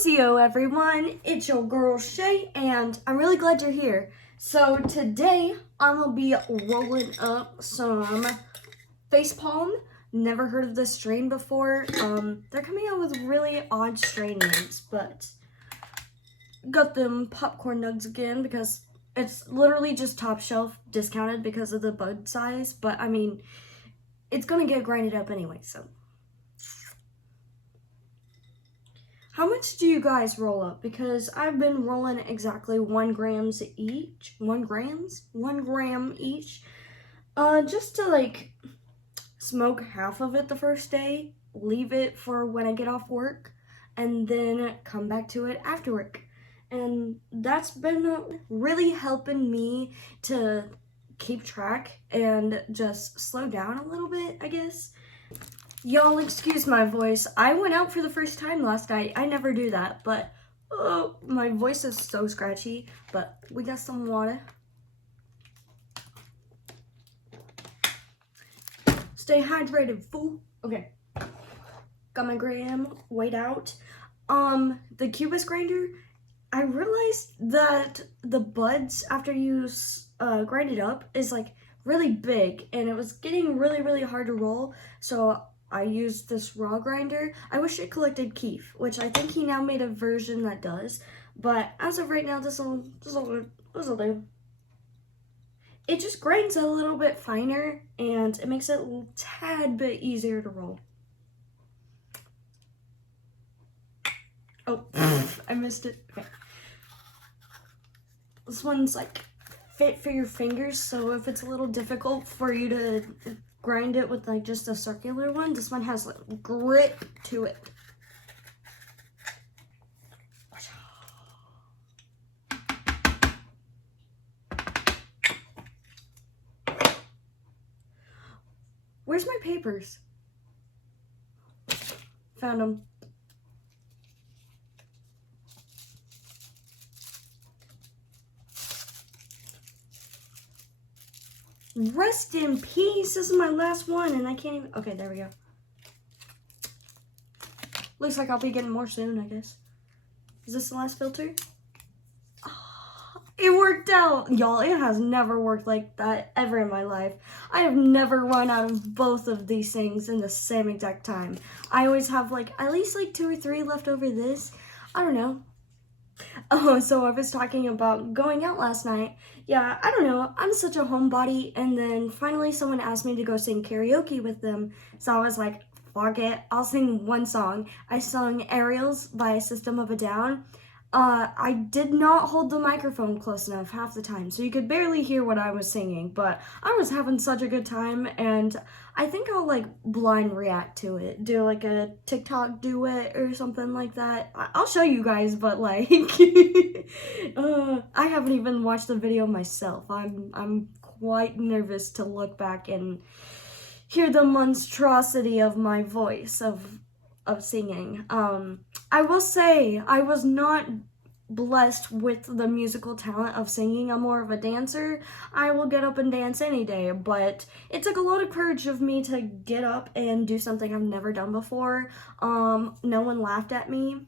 Osiyo, everyone. It's your girl Shae, and I'm really glad you're here. So today I'm gonna be rolling up some facepalm. Never heard of this strain before. They're coming out with really odd strain names, but got them popcorn nugs again because it's literally just top shelf discounted because of the bud size. But I mean, it's gonna get grinded up anyway, so. How much do you guys roll up? Because I've been rolling exactly 1 gram each. 1 gram each. Just to like smoke half of it the first day, leave it for when I get off work, and then come back to it after work. And that's been really helping me to keep track and just slow down a little bit, I guess. Y'all excuse my voice. I went out for the first time last night. I never do that, but my voice is so scratchy. But we got some water. Stay hydrated, fool. Okay. Got my gram weighed out. The cubist grinder, I realized that the buds after you grind it up is like really big, and it was getting really hard to roll. So I used this raw grinder. I wish it collected keef, which I think he now made a version that does. But as of right now, this'll do. It just grinds a little bit finer, and it makes it a tad bit easier to roll. Oh, I missed it. Okay. This one's like fit for your fingers, so if it's a little difficult for you to grind it with like just a circular one, this one has like grip to it. Where's my papers? Found them. Rest in peace. This is my last one, and I can't even. Okay, there we go. Looks like I'll be getting more soon, I guess. Is this the last filter? Oh, it worked out. Y'all, it has never worked like that ever in my life. I have never run out of both of these things in the same exact time. I always have like at least like 2 or 3 left over this. I don't know. Oh, so I was talking about going out last night. Yeah, I don't know. I'm such a homebody, and then finally someone asked me to go sing karaoke with them. So I was like, fuck it, I'll sing one song. I sung Aerials by System of a Down. I did not hold the microphone close enough half the time, so you could barely hear what I was singing, but I was having such a good time, and I think I'll like blind react to it, do like a TikTok duet or something like that. I'll show you guys, but like, I haven't even watched the video myself. I'm quite nervous to look back and hear the monstrosity of my voice of singing. I will say I was not blessed with the musical talent of singing. I'm more of a dancer. I will get up and dance any day, but it took a lot of courage of me to get up and do something I've never done before. No one laughed at me.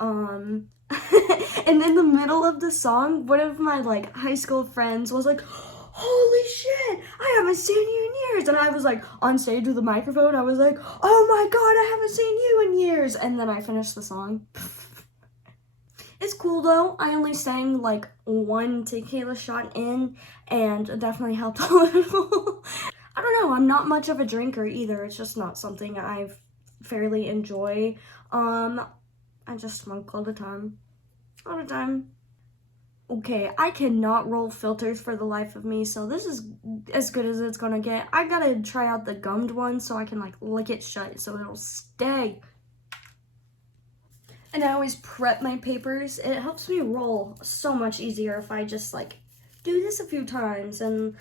And in the middle of the song, one of my like high school friends was like, holy shit, I haven't seen you in years. And I was like on stage with a microphone. I was like, oh my god, I haven't seen you in years. And then I finished the song. It's cool though. I only sang like 1 tequila shot in, and it definitely helped a little. I don't know, I'm not much of a drinker either. It's just not something I fairly enjoy. I just smoke all the time. All the time. Okay, I cannot roll filters for the life of me, so this is as good as it's gonna get. I gotta try out the gummed one so I can like lick it shut so it'll stay. And I always prep my papers. It helps me roll so much easier if I just like do this a few times and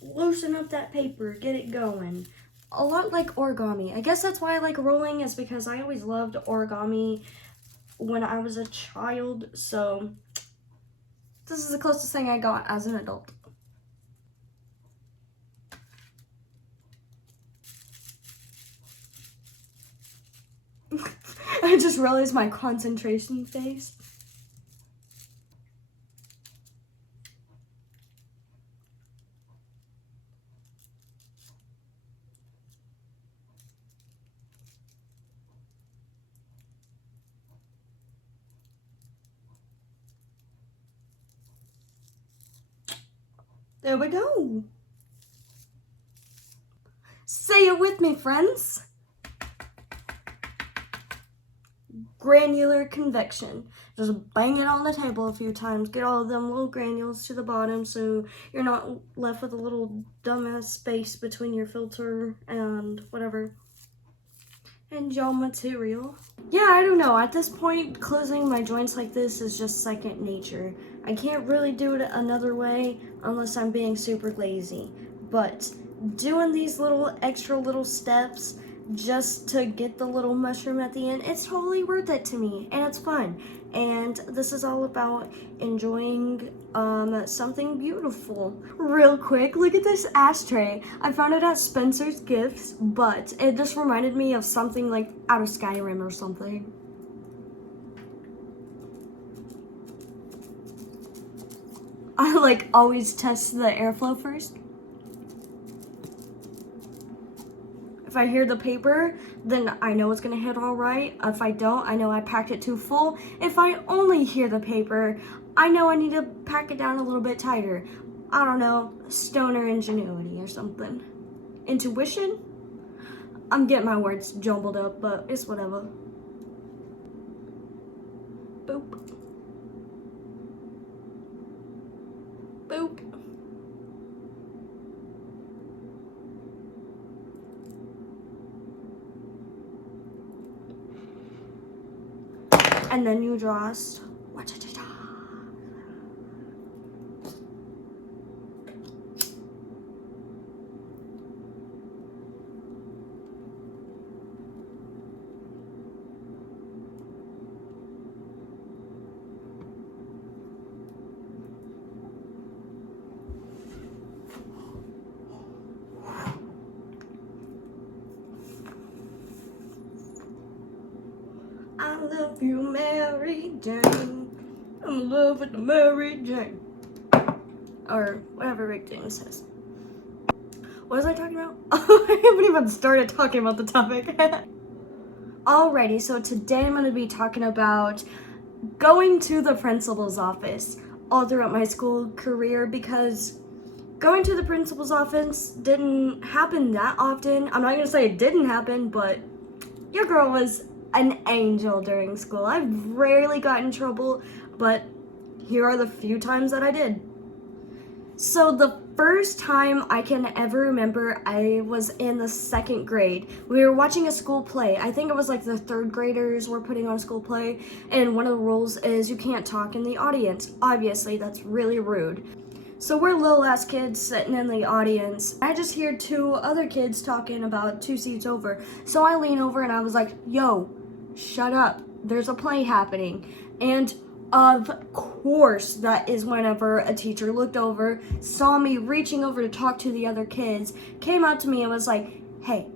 loosen up that paper, get it going. A lot like origami. I guess that's why I like rolling, is because I always loved origami when I was a child, so this is the closest thing I got as an adult. I just realized my concentration face. There we go. Say it with me, friends. Granular convection. Just bang it on the table a few times. Get all of them little granules to the bottom so you're not left with a little dumbass space between your filter and whatever. And gel material. Yeah, I don't know. At this point, closing my joints like this is just second nature. I can't really do it another way unless I'm being super lazy. But doing these little extra little steps just to get the little mushroom at the end, it's totally worth it to me, and it's fun. And this is all about enjoying something beautiful. Real quick, look at this ashtray. I found it at Spencer's Gifts, but it just reminded me of something like out of Skyrim or something. I like always test the airflow first. If I hear the paper, then I know it's gonna hit all right. If I don't, I know I packed it too full. If I only hear the paper, I know I need to pack it down a little bit tighter. I don't know, stoner ingenuity or something. Intuition? I'm getting my words jumbled up, but it's whatever. Boop. Boop. And then you just I love you, Mary Jane. I'm in love with the Mary Jane. Or whatever Rick James says. What was I talking about? I haven't even started talking about the topic. Alrighty, so today I'm going to be talking about going to the principal's office all throughout my school career, because going to the principal's office didn't happen that often. I'm not going to say it didn't happen, but your girl was an angel during school. I've rarely got in trouble, but here are the few times that I did. So the first time I can ever remember, I was in the 2nd grade. We were watching a school play. I think it was like the 3rd graders were putting on a school play, and one of the rules is you can't talk in the audience. Obviously, that's really rude. So we're little ass kids sitting in the audience. I just hear 2 other kids talking about 2 seats over. So I lean over and I was like, yo, shut up, there's a play happening. And of course, that is whenever a teacher looked over, saw me reaching over to talk to the other kids, came up to me and was like, hey,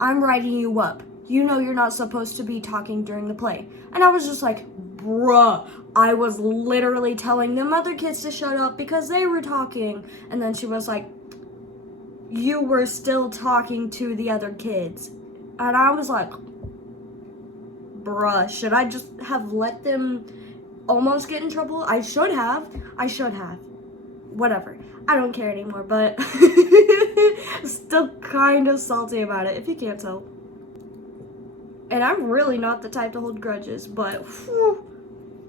I'm writing you up. You know you're not supposed to be talking during the play. And I was just like, bruh, I was literally telling them other kids to shut up because they were talking. And then she was like, you were still talking to the other kids. And I was like, bruh, should I just have let them almost get in trouble? I should have. Whatever. I don't care anymore, but still kind of salty about it, if you can't tell. And I'm really not the type to hold grudges, but whew.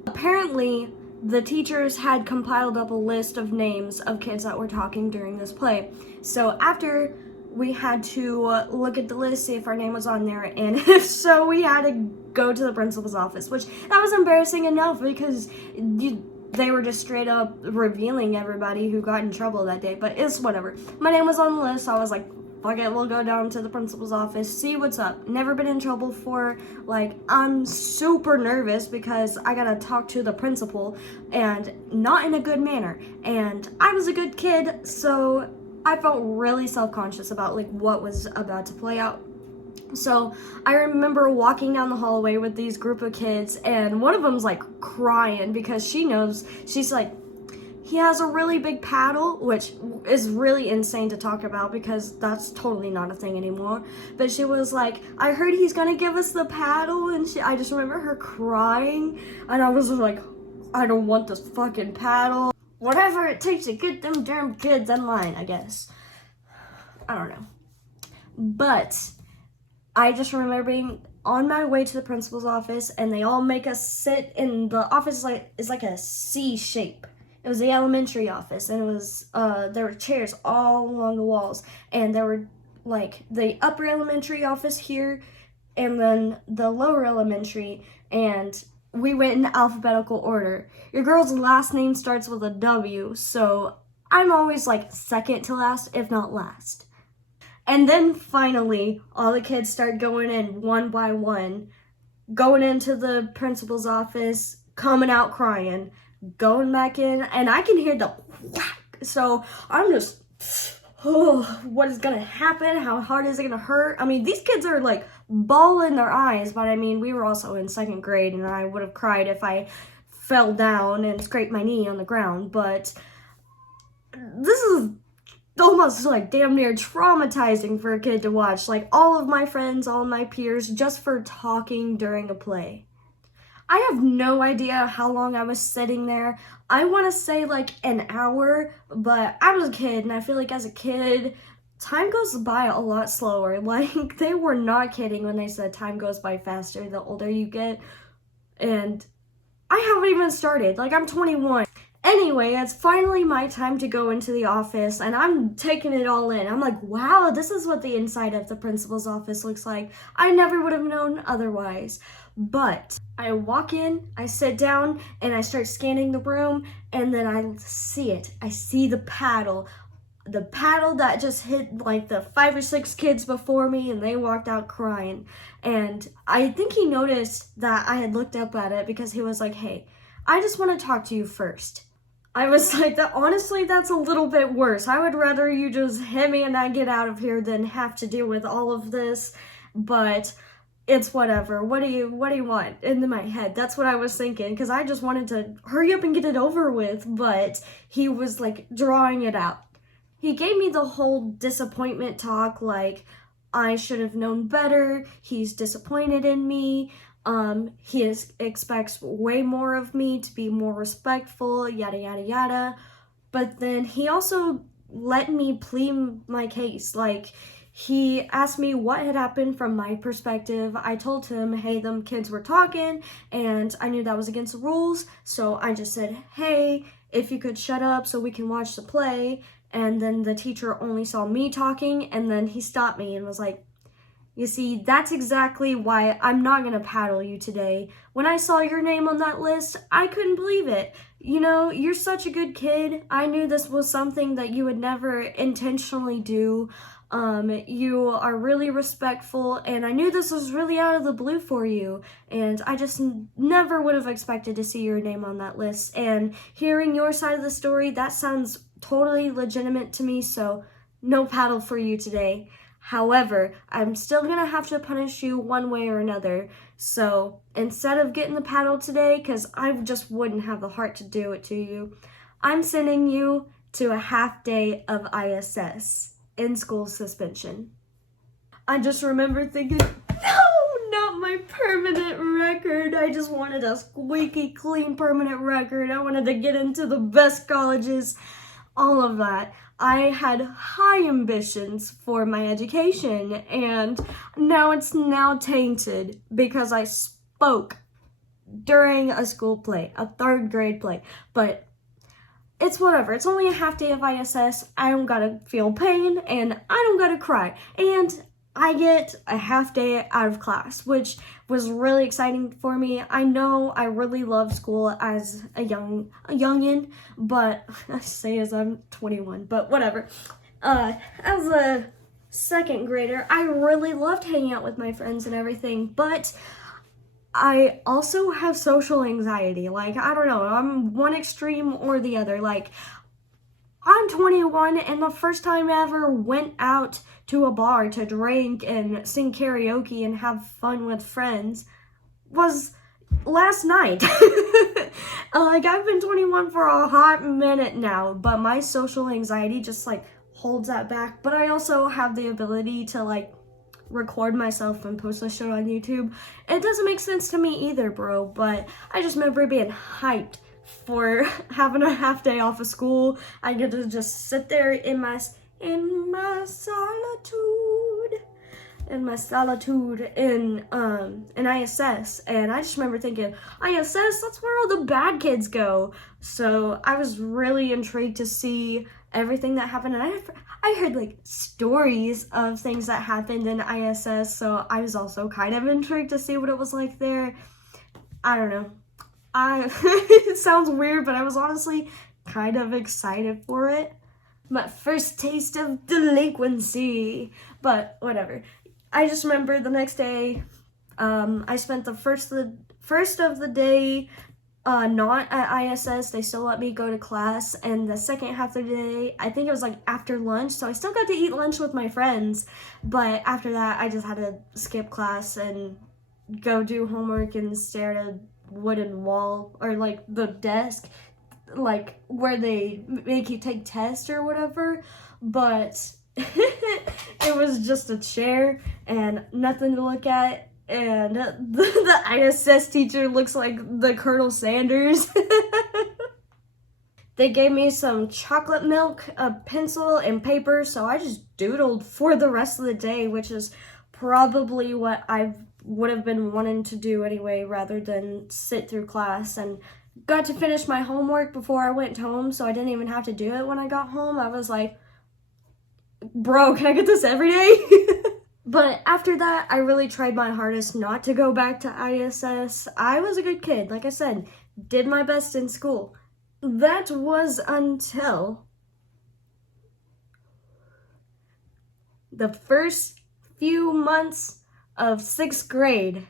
Apparently, the teachers had compiled up a list of names of kids that were talking during this play. So after we had to look at the list, see if our name was on there, and if so, we had to go to the principal's office, which that was embarrassing enough because they were just straight up revealing everybody who got in trouble that day, but it's whatever. My name was on the list, so I was like, fuck it, we'll go down to the principal's office, see what's up. Never been in trouble before. Like, I'm super nervous because I gotta talk to the principal, and not in a good manner. And I was a good kid, so I felt really self-conscious about like what was about to play out. So I remember walking down the hallway with these group of kids, and one of them's like crying because she knows, she's like, he has a really big paddle, which is really insane to talk about because that's totally not a thing anymore. But she was like, I heard he's gonna give us the paddle, and I just remember her crying, and I was like, I don't want this fucking paddle. Whatever it takes to get them damn kids in line, I guess. I don't know. But I just remember being on my way to the principal's office, and they all make us sit in the office is like a C shape. It was the elementary office, and it was there were chairs all along the walls, and there were like the upper elementary office here, and then the lower elementary, and we went in alphabetical order. Your girl's last name starts with a W, so I'm always like second to last, if not last. And then finally, all the kids start going in one by one, going into the principal's office, coming out crying, going back in, and I can hear the whack. So I'm just, oh, what is gonna happen? How hard is it gonna hurt? I mean, these kids are like bawling their eyes, but I mean, we were also in second grade, and I would have cried if I fell down and scraped my knee on the ground, but this is almost like damn near traumatizing for a kid to watch. Like all of my friends, all of my peers, just for talking during a play. I have no idea how long I was sitting there. I want to say like an hour, but I was a kid, and I feel like as a kid, time goes by a lot slower. Like they were not kidding when they said time goes by faster the older you get. And I haven't even started. Like I'm 21. Anyway, it's finally my time to go into the office, and I'm taking it all in. I'm like, wow, this is what the inside of the principal's office looks like. I never would have known otherwise. But I walk in, I sit down, and I start scanning the room, and then I see it. I see the paddle. The paddle that just hit like the 5 or 6 kids before me, and they walked out crying. And I think he noticed that I had looked up at it because he was like, hey, I just want to talk to you first. I was like, that honestly, that's a little bit worse. I would rather you just hit me and I get out of here than have to deal with all of this. But it's whatever. What do you want? In my head, that's what I was thinking, because I just wanted to hurry up and get it over with. But he was like drawing it out. He gave me the whole disappointment talk, like I should have known better. He's disappointed in me. He expects way more of me, to be more respectful, yada, yada, yada. But then he also let me plead my case. Like, he asked me what had happened from my perspective. I told him, hey, them kids were talking, and I knew that was against the rules. So I just said, hey, if you could shut up so we can watch the play. And then the teacher only saw me talking, and then he stopped me and was like, you see, that's exactly why I'm not going to paddle you today. When I saw your name on that list, I couldn't believe it. You know, you're such a good kid. I knew this was something that you would never intentionally do. You are really respectful, and I knew this was really out of the blue for you. And I just never would have expected to see your name on that list. And hearing your side of the story, that sounds totally legitimate to me, so no paddle for you today. However, I'm still gonna have to punish you one way or another. So instead of getting the paddle today, because I just wouldn't have the heart to do it to you, I'm sending you to a half day of ISS, in-school suspension. I just remember thinking, no, not my permanent record. I just wanted a squeaky clean permanent record. I wanted to get into the best colleges, all of that. I had high ambitions for my education, and now it's now tainted because I spoke during a school play, a 3rd grade play. But it's whatever. It's only a half day of ISS. I don't gotta feel pain, and I don't gotta cry. And I get a half day out of class, which was really exciting for me. I know I really love school as a youngin, but I say as I'm 21, but whatever. As a 2nd grader, I really loved hanging out with my friends and everything, but I also have social anxiety. Like, I don't know, I'm one extreme or the other. Like, I'm 21, and the first time I ever went out to a bar to drink and sing karaoke and have fun with friends was last night. Like, I've been 21 for a hot minute now, but my social anxiety just, like, holds that back. But I also have the ability to, like, record myself and post this shit on YouTube. It doesn't make sense to me either, bro, but I just remember being hyped for having a half day off of school. I get to just sit there in my solitude in ISS, and I just remember thinking, ISS, that's where all the bad kids go. So I was really intrigued to see everything that happened, and I heard like stories of things that happened in ISS, so I was also kind of intrigued to see what it was like there. I don't know. It sounds weird, but I was honestly kind of excited for it. My first taste of delinquency, but whatever. I just remember the next day, I spent the first of the day not at ISS. They still let me go to class, and the second half of the day, I think it was like after lunch, so I still got to eat lunch with my friends, but after that, I just had to skip class and go do homework and stare at a wooden wall, or like the desk, like where they make you take tests or whatever, but it was just a chair and nothing to look at, and the ISS teacher looks like the Colonel Sanders. They gave me some chocolate milk, a pencil, and paper, so I just doodled for the rest of the day, which is probably what I would have been wanting to do anyway, rather than sit through class. And got to finish my homework before I went home, so I didn't even have to do it when I got home. I was like, bro, can I get this every day? But after that, I really tried my hardest not to go back to ISS. I was a good kid, like I said, did my best in school. That was until the first few months of 6th grade.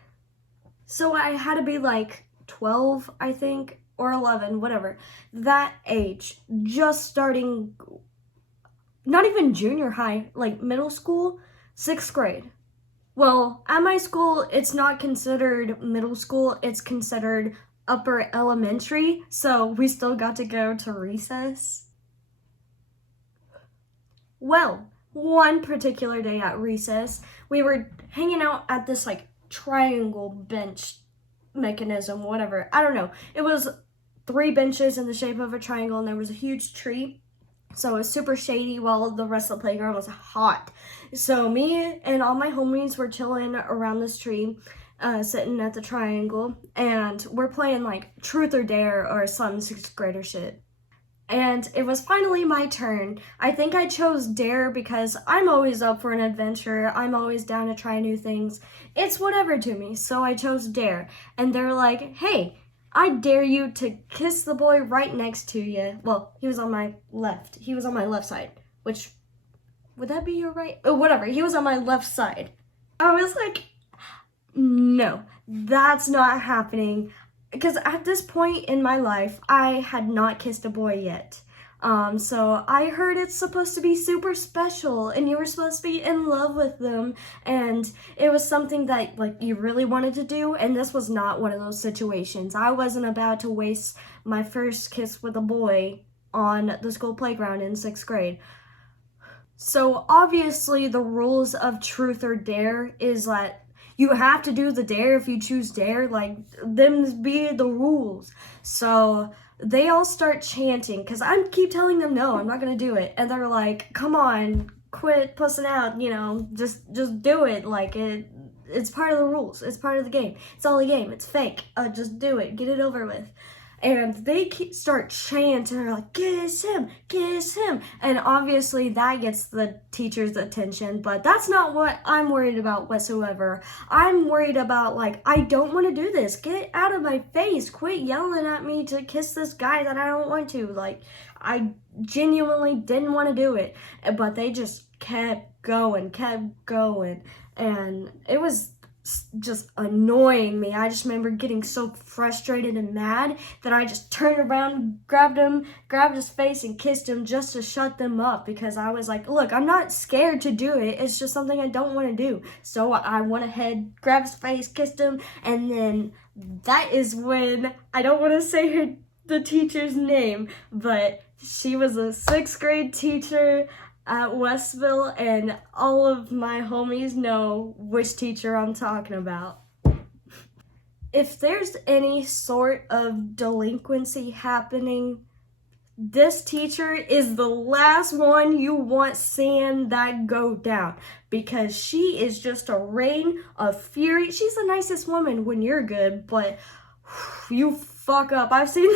So I had to be like 12, I think, or 11, whatever. That age, just starting, not even junior high, like middle school, 6th grade. Well, at my school, it's not considered middle school, it's considered upper elementary, so we still got to go to recess. Well, one particular day at recess, we were hanging out at this like triangle bench mechanism, whatever. I don't know. It was 3 benches in the shape of a triangle, and there was a huge tree. So it was super shady while the rest of the playground was hot. So me and all my homies were chilling around this tree, sitting at the triangle, and we're playing like Truth or Dare or some 6th grader shit. And it was finally my turn. I think I chose Dare because I'm always up for an adventure. I'm always down to try new things. It's whatever to me, so I chose Dare. And they're like, hey, I dare you to kiss the boy right next to you. Well, he was on my left. He was on my left side, which, would that be your right? Oh, whatever. He was on my left side. I was like, no, that's not happening. Because at this point in my life, I had not kissed a boy yet. So I heard it's supposed to be super special, and you were supposed to be in love with them, and it was something that like you really wanted to do, and this was not one of those situations. I wasn't about to waste my first kiss with a boy on the school playground in 6th grade. So obviously the rules of Truth or Dare is that you have to do the dare if you choose Dare, like them be the rules. So they all start chanting, because I keep telling them, no, I'm not going to do it. And they're like, come on, quit pussing out, you know, just do it. Like, it's part of the rules. It's part of the game. It's all a game. It's fake. Just do it. Get it over with. And they start chanting, they're like, kiss him, kiss him. And obviously that gets the teacher's attention, but that's not what I'm worried about whatsoever. I'm worried about, like, I don't want to do this. Get out of my face. Quit yelling at me to kiss this guy that I don't want to. Like, I genuinely didn't want to do it, but they just kept going. And it was just annoying me. I just remember getting so frustrated and mad that I just turned around, grabbed his face and kissed him just to shut them up, because I was like, look, I'm not scared to do it. It's just something I don't want to do. So I went ahead, grabbed his face, kissed him, and then that is when, I don't want to say the teacher's name, but she was a 6th grade teacher at Westville, and all of my homies know which teacher I'm talking about. If there's any sort of delinquency happening, this teacher is the last one you want seeing that go down, because she is just a reign of fury. She's the nicest woman when you're good, but you fuck up. I've seen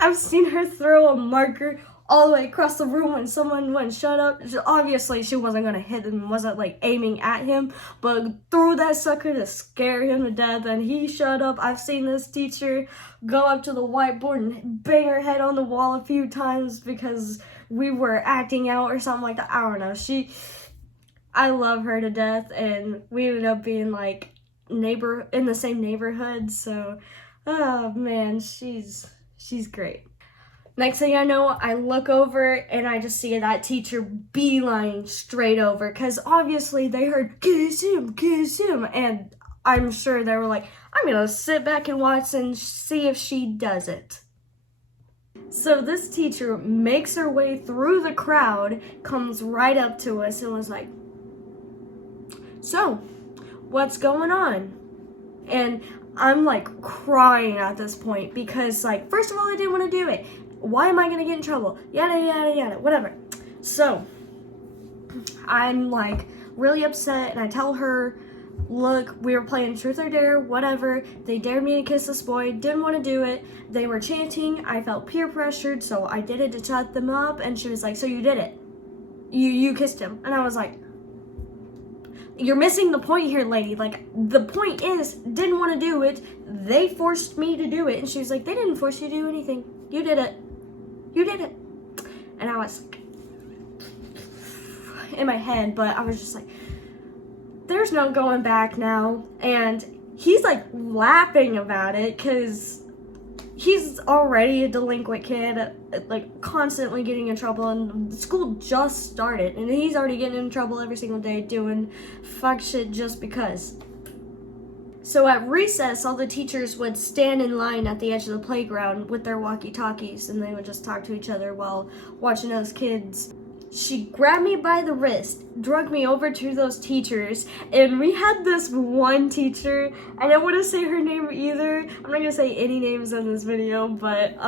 I've seen her throw a marker all the way across the room when someone went shut up. Obviously, she wasn't gonna hit him, wasn't like aiming at him, but threw that sucker to scare him to death, and he shut up. I've seen this teacher go up to the whiteboard and bang her head on the wall a few times because we were acting out or something like that. I don't know. I love her to death, and we ended up being like in the same neighborhood. So, oh man, she's great. Next thing I know, I look over and I just see that teacher beeline straight over, because obviously they heard, kiss him, and I'm sure they were like, I'm gonna sit back and watch and see if she does it. So this teacher makes her way through the crowd, comes right up to us and was like, so, what's going on? And I'm like crying at this point, because like, first of all, I didn't want to do it. Why am I gonna get in trouble? Yada, yada, yada, whatever. So, I'm like really upset, and I tell her, look, we were playing Truth or Dare, whatever. They dared me to kiss this boy, didn't want to do it. They were chanting, I felt peer pressured, so I did it to shut them up. And she was like, so you did it? You kissed him? And I was like, you're missing the point here, lady. Like, the point is, didn't want to do it. They forced me to do it. And she was like, they didn't force you to do anything. You did it. You did it. And I was like, in my head, but I was just like, there's no going back now. And he's like laughing about it, because he's already a delinquent kid, like constantly getting in trouble, and school just started, and he's already getting in trouble every single day doing fuck shit just because. So at recess, all the teachers would stand in line at the edge of the playground with their walkie-talkies, and they would just talk to each other while watching those kids. She grabbed me by the wrist, dragged me over to those teachers, and we had this one teacher, I don't want to say her name either, I'm not going to say any names in this video, but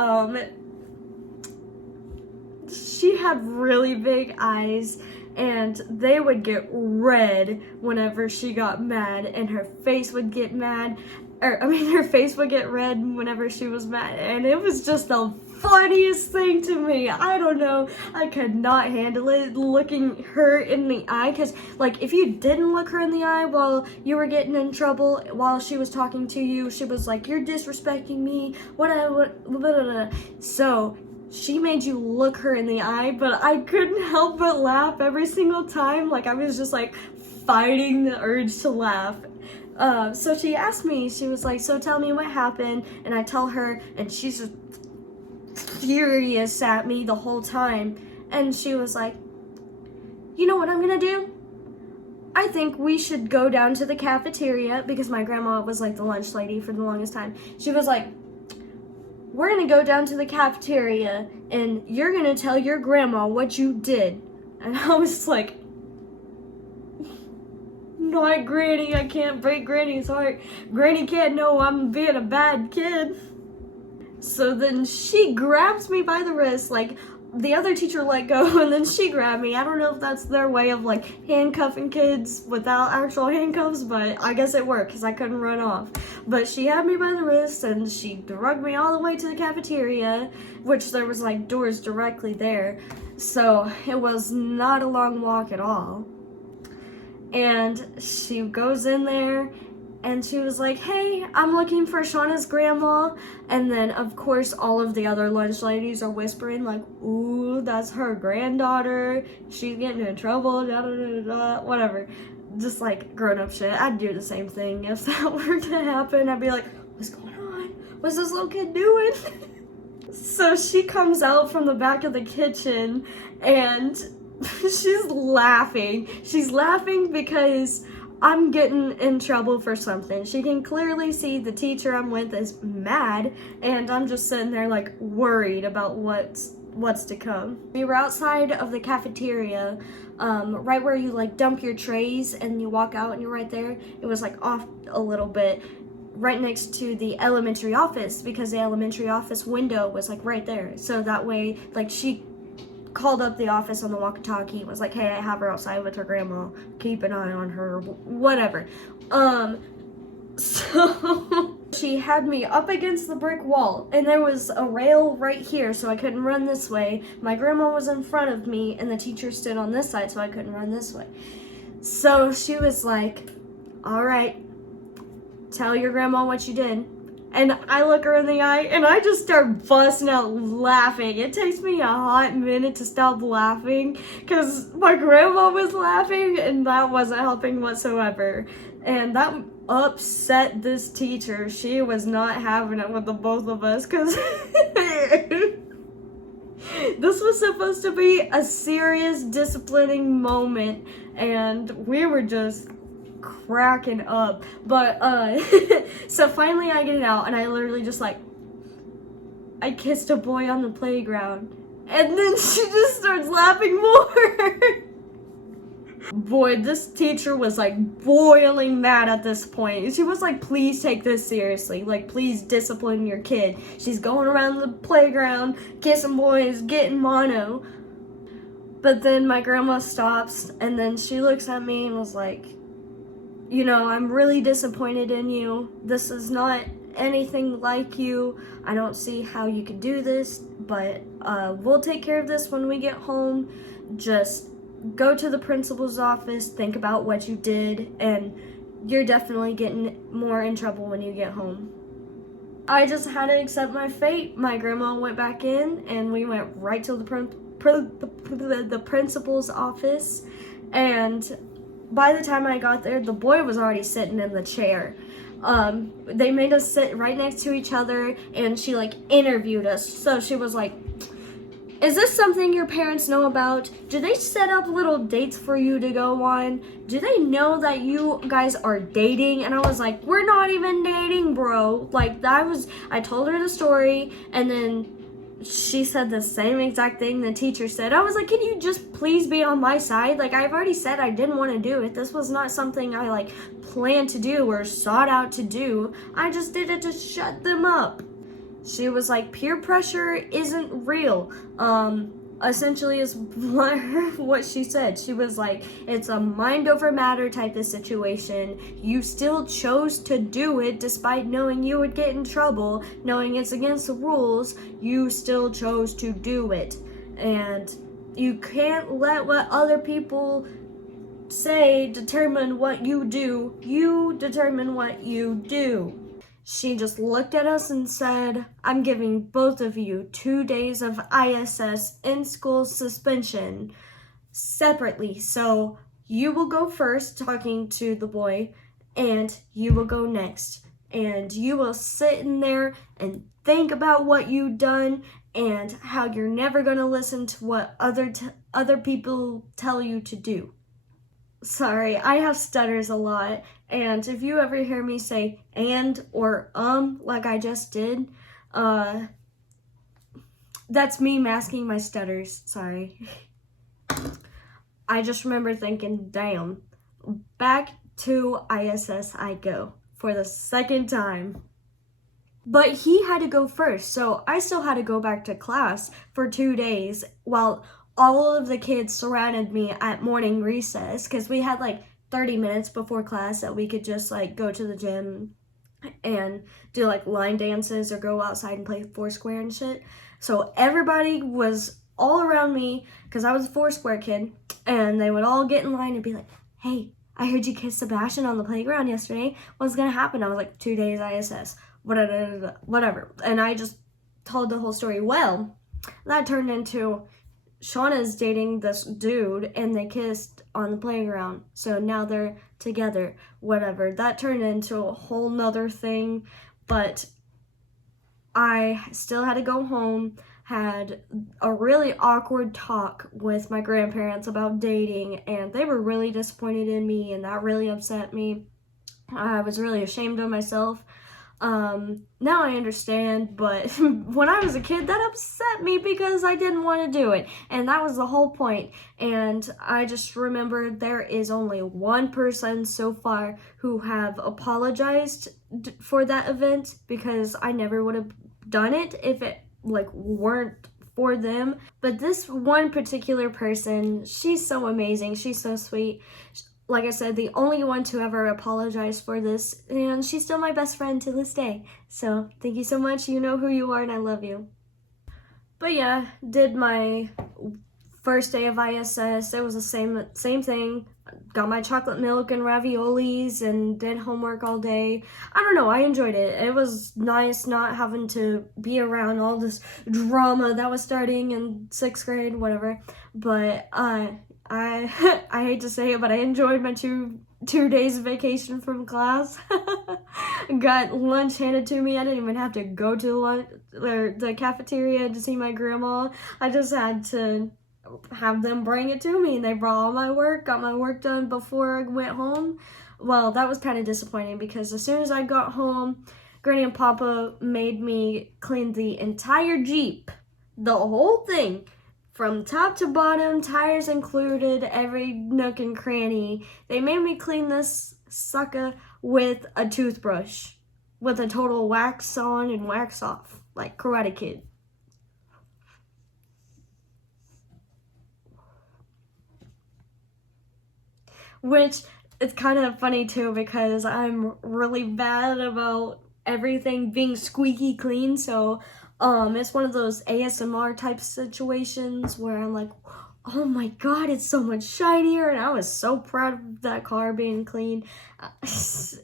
she had really big eyes, and they would get red whenever she got mad, and her face would get mad, her face would get red whenever she was mad, and it was just the funniest thing to me. I don't know, I could not handle it, looking her in the eye, because like if you didn't look her in the eye while you were getting in trouble, while she was talking to you, she was like, you're disrespecting me, whatever. So she made you look her in the eye, but I couldn't help but laugh every single time. Like, I was just like fighting the urge to laugh. So she asked me, she was like, so tell me what happened, and I tell her, and she's just furious at me the whole time, and she was like, you know what I'm gonna do? I think we should go down to the cafeteria, because my grandma was like the lunch lady for the longest time. She was like, we're gonna go down to the cafeteria, and you're gonna tell your grandma what you did. And I was like, not Granny, I can't break Granny's heart. Granny can't know I'm being a bad kid. So then she grabs me by the wrist, like the other teacher let go, and then she grabbed me. I don't know if that's their way of like handcuffing kids without actual handcuffs, but I guess it worked because I couldn't run off. But she had me by the wrist, and she dragged me all the way to the cafeteria, which there was like doors directly there. So it was not a long walk at all. And she goes in there, and she was like, hey, I'm looking for Shauna's grandma. And then, of course, all of the other lunch ladies are whispering, like, ooh, that's her granddaughter. She's getting in trouble, da da da da, whatever. just like grown-up shit. I'd do the same thing if that were to happen. I'd be like, what's going on? What's this little kid doing? So she comes out from the back of the kitchen and she's laughing. She's laughing because I'm getting in trouble for something. She can clearly see the teacher I'm with is mad, and I'm just sitting there like worried about what's to come. We were outside of the cafeteria, right where you like dump your trays and you walk out and you're right there. It was like off a little bit, right next to the elementary office, because the elementary office window was like right there. So that way, like, she called up the office on the walkie-talkie, was like, hey, I have her outside with her grandma, keep an eye on her, whatever. So she had me up against the brick wall, and there was a rail right here, so I couldn't run this way. My grandma was in front of me, and the teacher stood on this side, so I couldn't run this way. So she was like, all right, tell your grandma what you did. And I look her in the eye, and I just start busting out laughing. It takes me a hot minute to stop laughing, because my grandma was laughing, and that wasn't helping whatsoever. And that upset this teacher. She was not having it with the both of us, because this was supposed to be a serious disciplining moment, and we were just cracking up. But so finally I get it out, and I literally just like, I kissed a boy on the playground, and then she just starts laughing more. Boy, this teacher was like boiling mad at this point. She was like, please take this seriously, like, please discipline your kid. She's going around the playground kissing boys, getting mono. But then my grandma stops, and then she looks at me and was like, you know, I'm really disappointed in you. This is not anything like you. I don't see how you could do this, but we'll take care of this when we get home. Just go to the principal's office, think about what you did, and you're definitely getting more in trouble when you get home. I just had to accept my fate. My grandma went back in, and we went right to the principal's office, and by the time I got there, the boy was already sitting in the chair. They made us sit right next to each other, and she like interviewed us. So she was like, is this something your parents know about? Do they set up little dates for you to go on? Do they know that you guys are dating? And I was like, we're not even dating, bro. Like, I told her the story, and then she said the same exact thing the teacher said. I was like, can you just please be on my side? Like, I've already said I didn't want to do it. This was not something I like planned to do or sought out to do. I just did it to shut them up. She was like, peer pressure isn't real. Essentially is what she said. She was like, it's a mind over matter type of situation. You still chose to do it despite knowing you would get in trouble, knowing it's against the rules. You still chose to do it. And you can't let what other people say determine what you do. You determine what you do. She just looked at us and said, I'm giving both of you 2 days of ISS in-school suspension separately. So you will go first talking to the boy, and you will go next. And you will sit in there and think about what you've done and how you're never going to listen to what other people tell you to do. Sorry, I have stutters a lot, and if you ever hear me say and or like I just did, that's me masking my stutters. Sorry. I just remember thinking, damn, back to ISS I go for the second time. But he had to go first, so I still had to go back to class for 2 days while all of the kids surrounded me at morning recess, because we had like 30 minutes before class that we could just like go to the gym and do like line dances or go outside and play Foursquare and shit. So everybody was all around me because I was a Foursquare kid, and they would all get in line and be like, hey, I heard you kiss Sebastian on the playground yesterday. What's gonna happen? I was like, 2 days ISS, whatever. And I just told the whole story. Well, that turned into Shauna's dating this dude and they kissed on the playground. So now they're together, whatever. That turned into a whole nother thing, but I still had to go home, had a really awkward talk with my grandparents about dating, and they were really disappointed in me, and that really upset me. I was really ashamed of myself. Now I understand, but when I was a kid, that upset me because I didn't want to do it, and that was the whole point. And I just remember there is only one person so far who have apologized for that event, because I never would have done it if it weren't for them. But this one particular person, she's so amazing, she's so sweet. Like I said, the only one to ever apologize for this, and she's still my best friend to this day. So thank you so much. You know who you are, and I love you. But yeah, did my first day of ISS. It was the same thing. Got my chocolate milk and raviolis and did homework all day. I don't know, I enjoyed it. It was nice not having to be around all this drama that was starting in 6th grade, whatever. But I I hate to say it, but I enjoyed my two days of vacation from class. Got lunch handed to me. I didn't even have to go to the cafeteria to see my grandma. I just had to have them bring it to me, and they brought all my work, got my work done before I went home. Well, that was kind of disappointing because as soon as I got home, Granny and Papa made me clean the entire Jeep, the whole thing, from top to bottom, tires included, every nook and cranny. They made me clean this sucker with a toothbrush, with a total wax on and wax off, like Karate Kid. Which, it's kind of funny too because I'm really bad about everything being squeaky clean, so it's one of those ASMR type situations where I'm like, oh my god, it's so much shinier, and I was so proud of that car being clean.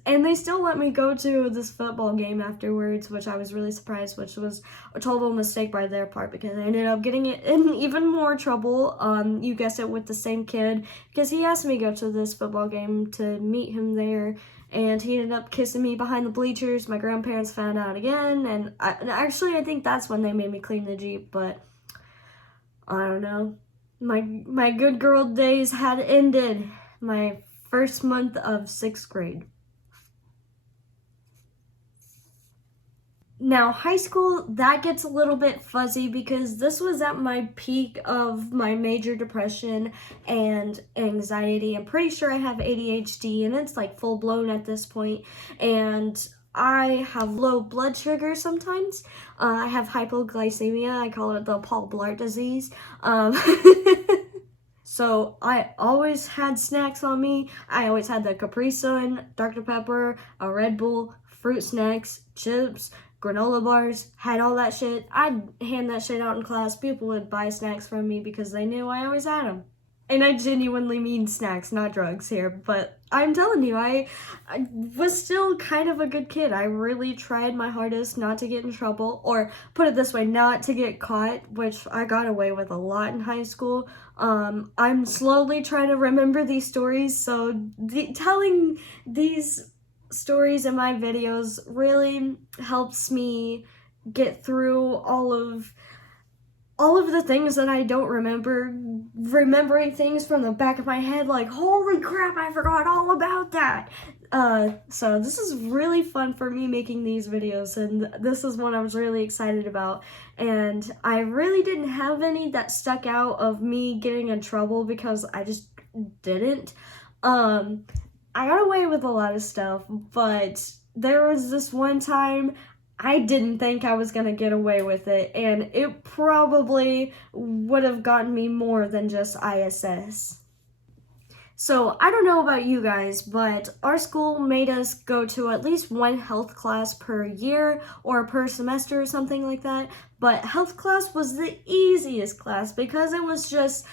And they still let me go to this football game afterwards, which I was really surprised, which was a total mistake by their part because I ended up getting in even more trouble. You guessed it, with the same kid, because he asked me to go to this football game to meet him there, and he ended up kissing me behind the bleachers. My grandparents found out again, and I think that's when they made me clean the Jeep, but I don't know. My good girl days had ended my first month of 6th grade. Now, high school, that gets a little bit fuzzy because this was at my peak of my major depression and anxiety. I'm pretty sure I have ADHD, and it's like full blown at this point. And I have low blood sugar sometimes. I have hypoglycemia. I call it the Paul Blart disease. So I always had snacks on me. I always had the Capri Sun, Dr. Pepper, a Red Bull, fruit snacks, chips, granola bars, had all that shit. I'd hand that shit out in class. People would buy snacks from me because they knew I always had them. And I genuinely mean snacks, not drugs here, but I'm telling you, I was still kind of a good kid. I really tried my hardest not to get in trouble, or put it this way, not to get caught, which I got away with a lot in high school. I'm slowly trying to remember these stories, so telling these stories in my videos really helps me get through all of the things that I don't remember, remembering things from the back of my head, like, holy crap, I forgot all about that. So this is really fun for me making these videos, and this is one I was really excited about. And I really didn't have any that stuck out of me getting in trouble because I just didn't. I got away with a lot of stuff, but there was this one time I didn't think I was gonna get away with it, and it probably would have gotten me more than just ISS. So, I don't know about you guys, but our school made us go to at least one health class per year or per semester or something like that. But health class was the easiest class because it was just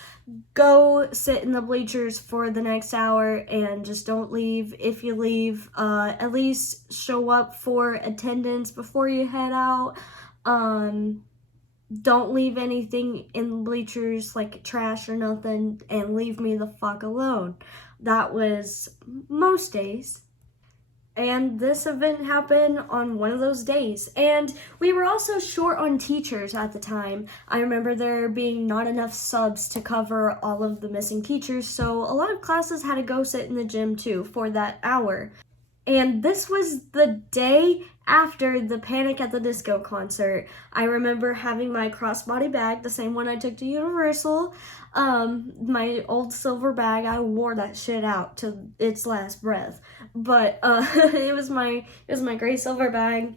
go sit in the bleachers for the next hour and just don't leave. If you leave, at least show up for attendance before you head out. don't leave anything in the bleachers like trash or nothing, and leave me the fuck alone. That was most days. And this event happened on one of those days. And we were also short on teachers at the time. I remember there being not enough subs to cover all of the missing teachers, so a lot of classes had to go sit in the gym too for that hour. And this was the day after the Panic at the Disco concert. I remember having my crossbody bag, the same one I took to Universal, my old silver bag. I wore that shit out to its last breath. But it was my gray silver bag.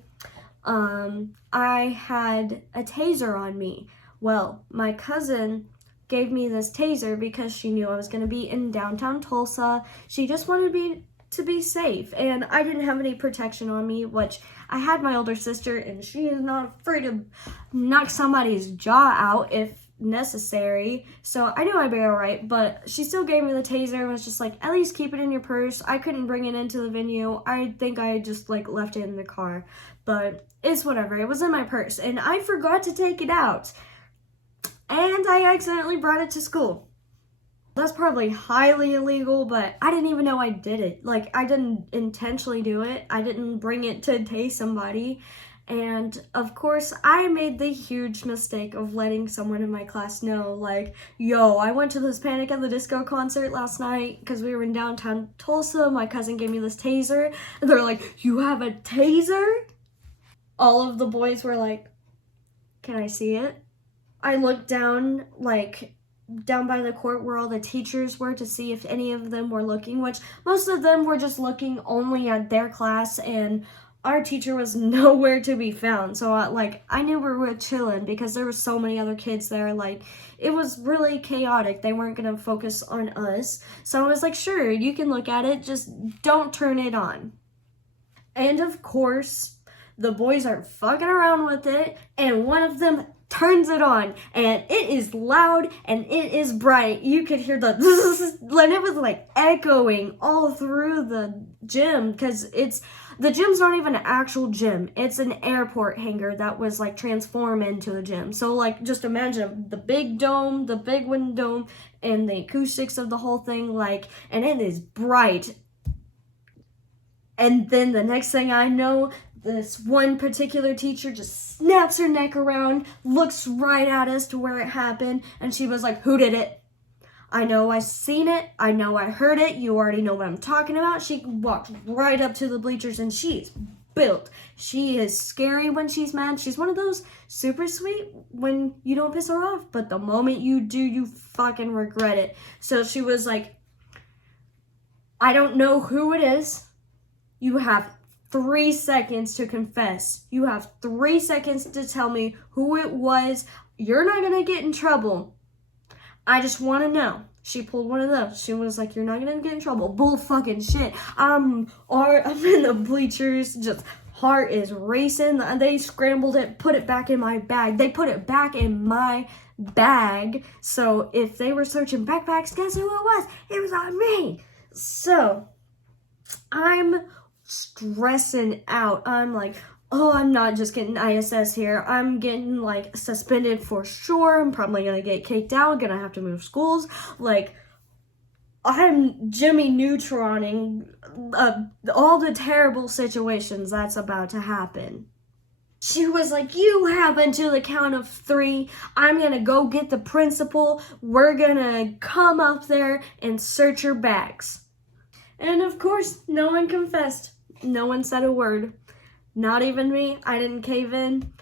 I had a taser on me. Well, my cousin gave me this taser because she knew I was going to be in downtown Tulsa. She just wanted me to be safe, and I didn't have any protection on me, which I had my older sister, and she is not afraid to knock somebody's jaw out if necessary, so I knew I'd be alright. But she still gave me the taser and was just like, at least keep it in your purse. I couldn't bring it into the venue. I think I just like left it in the car, but it's whatever. It was in my purse and I forgot to take it out, and I accidentally brought it to school. That's probably highly illegal, but I didn't even know I did it. Like, I didn't intentionally do it. I didn't bring it to tase somebody. And of course, I made the huge mistake of letting someone in my class know, like, yo, I went to this Panic at the Disco concert last night because we were in downtown Tulsa. My cousin gave me this taser. And they're like, you have a taser? All of the boys were like, can I see it? I looked down, like, down by the court where all the teachers were to see if any of them were looking, which most of them were just looking only at their class, and our teacher was nowhere to be found. So I knew we were chilling because there were so many other kids there. Like, it was really chaotic. They weren't gonna focus on us. So I was like, sure, you can look at it, just don't turn it on. And of course, the boys are fucking around with it, and one of them turns it on, and it is loud and it is bright. You could hear the and it was like echoing all through the gym, because the gym's not even an actual gym. It's an airport hangar that was like transformed into a gym. So like, just imagine the big dome, the big wind dome, and the acoustics of the whole thing, like, and it is bright. And then the next thing I know, this one particular teacher just snaps her neck around, looks right at us to where it happened, and she was like, who did it? I know I seen it. I know I heard it. You already know what I'm talking about. She walked right up to the bleachers, and she's built. She is scary when she's mad. She's one of those super sweet when you don't piss her off, but the moment you do, you fucking regret it. So she was like, I don't know who it is. You have 3 seconds to confess. You have 3 seconds to tell me who it was. You're not gonna get in trouble. I just want to know. She pulled one of those. She was like, you're not gonna get in trouble. Bull fucking shit. I'm in the bleachers, just heart is racing. They scrambled it, put it back in my bag. They put it back in my bag. So if they were searching backpacks, guess who it was? It was on me. So I'm stressing out. I'm like, oh, I'm not just getting ISS here. I'm getting like suspended for sure. I'm probably gonna get kicked out, gonna have to move schools. Like, I'm Jimmy Neutroning all the terrible situations that's about to happen. She was like, you have until the count of 3. I'm gonna go get the principal. We're gonna come up there and search your bags. And of course, no one confessed. No one said a word. Not even me. I didn't cave in.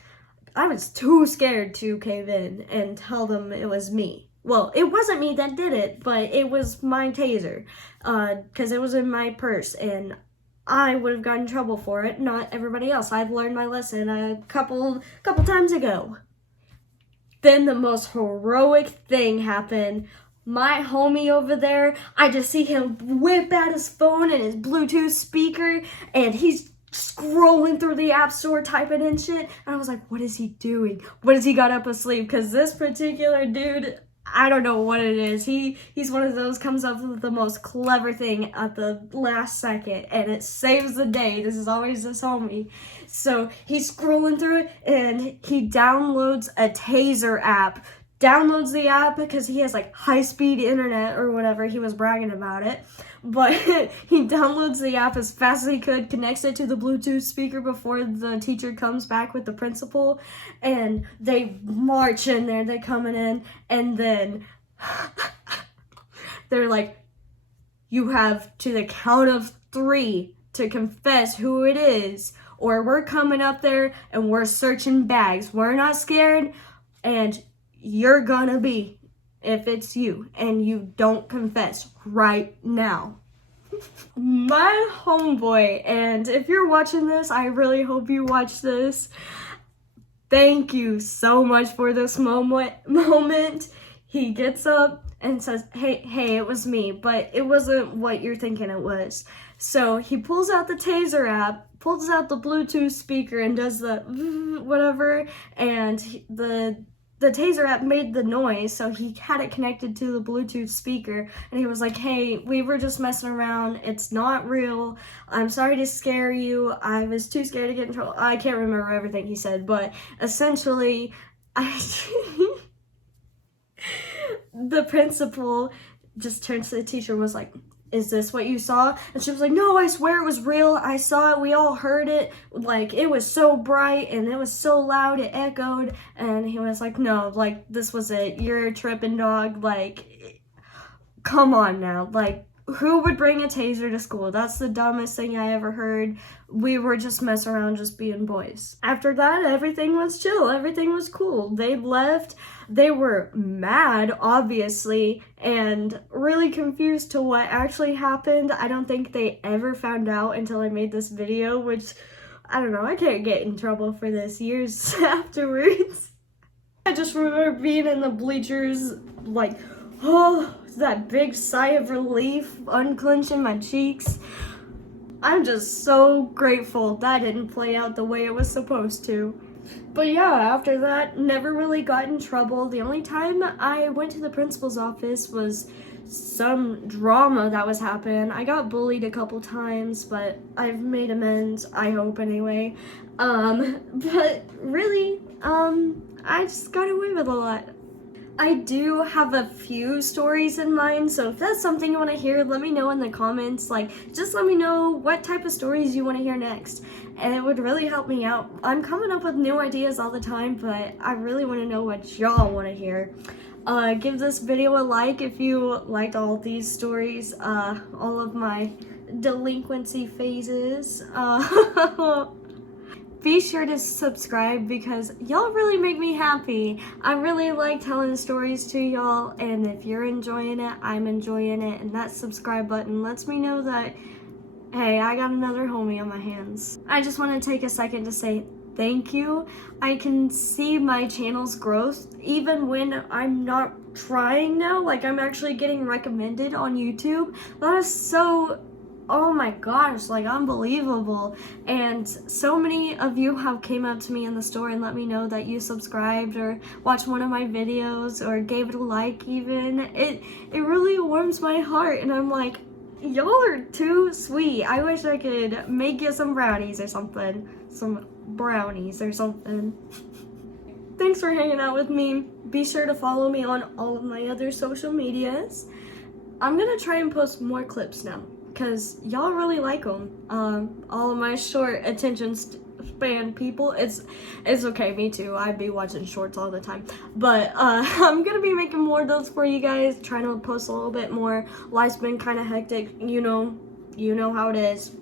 I was too scared to cave in and tell them it was me. Well, it wasn't me that did it, but it was my taser. Because it was in my purse, and I would have gotten in trouble for it, not everybody else. I've learned my lesson a couple times ago. Then the most heroic thing happened. My homie over there, I just see him whip out his phone and his Bluetooth speaker, and he's scrolling through the app store, typing in shit. And I was like, what is he doing? What has he got up his sleeve? Because this particular dude, I don't know what it is. He's one of those, comes up with the most clever thing at the last second, and it saves the day. This is always this homie. So he's scrolling through it, and he downloads a taser app. Downloads the app because he has like high-speed internet or whatever. He was bragging about it. But he downloads the app as fast as he could, connects it to the Bluetooth speaker before the teacher comes back with the principal, and they march in there. They're coming in, and then they're like, you have to the count of 3 to confess who it is, or we're coming up there and we're searching bags. We're not scared, and you're gonna be if it's you and you don't confess right now. My homeboy, and if you're watching this, I really hope you watch this. Thank you so much for this moment. He gets up and says, hey, it was me, but it wasn't what you're thinking it was. So he pulls out the taser app, pulls out the Bluetooth speaker, and does the whatever, and the taser app made the noise, so he had it connected to the Bluetooth speaker, and he was like, hey, we were just messing around. It's not real. I'm sorry to scare you. I was too scared to get in trouble. I can't remember everything he said, but essentially, the principal just turned to the teacher and was like, is this what you saw? And she was like, no, I swear it was real. I saw it. We all heard it. Like, it was so bright and it was so loud. It echoed. And he was like, no, like, this was it. You're a tripping dog. Like, come on now. Like, who would bring a taser to school? That's the dumbest thing I ever heard. We were just messing around, just being boys. After that, everything was chill. Everything was cool. They left. They were mad, obviously, and really confused to what actually happened. I don't think they ever found out until I made this video, which, I don't know, I can't get in trouble for this years afterwards. I just remember being in the bleachers, like, oh, that big sigh of relief, unclenching my cheeks. I'm just so grateful that didn't play out the way it was supposed to. But yeah, after that, never really got in trouble. The only time I went to the principal's office was some drama that was happening. I got bullied a couple times, but I've made amends, I hope anyway. But really, I just got away with a lot. I do have a few stories in mind, so if that's something you want to hear, let me know in the comments. Like, just let me know what type of stories you want to hear next, and it would really help me out. I'm coming up with new ideas all the time, but I really want to know what y'all want to hear. Give this video a like if you liked all these stories, all of my delinquency phases. Be sure to subscribe because y'all really make me happy. I really like telling stories to y'all, and if you're enjoying it, I'm enjoying it, and that subscribe button lets me know that, hey, I got another homie on my hands. I just want to take a second to say thank you. I can see my channel's growth even when I'm not trying now. Like, I'm actually getting recommended on YouTube. That is so, oh my gosh, like, unbelievable. And so many of you have came up to me in the store and let me know that you subscribed or watched one of my videos or gave it a like even. It really warms my heart, and I'm like, y'all are too sweet. I wish I could make you some brownies or something. Some brownies or something. Thanks for hanging out with me. Be sure to follow me on all of my other social medias. I'm gonna try and post more clips now, because y'all really like them. All of my short attention span people, it's okay, me too. I'd be watching shorts all the time. But I'm gonna be making more of those for you guys, trying to post a little bit more. Life's been kind of hectic, you know how it is.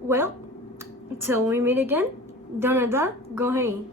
Well, until we meet again, don't know that, go hang.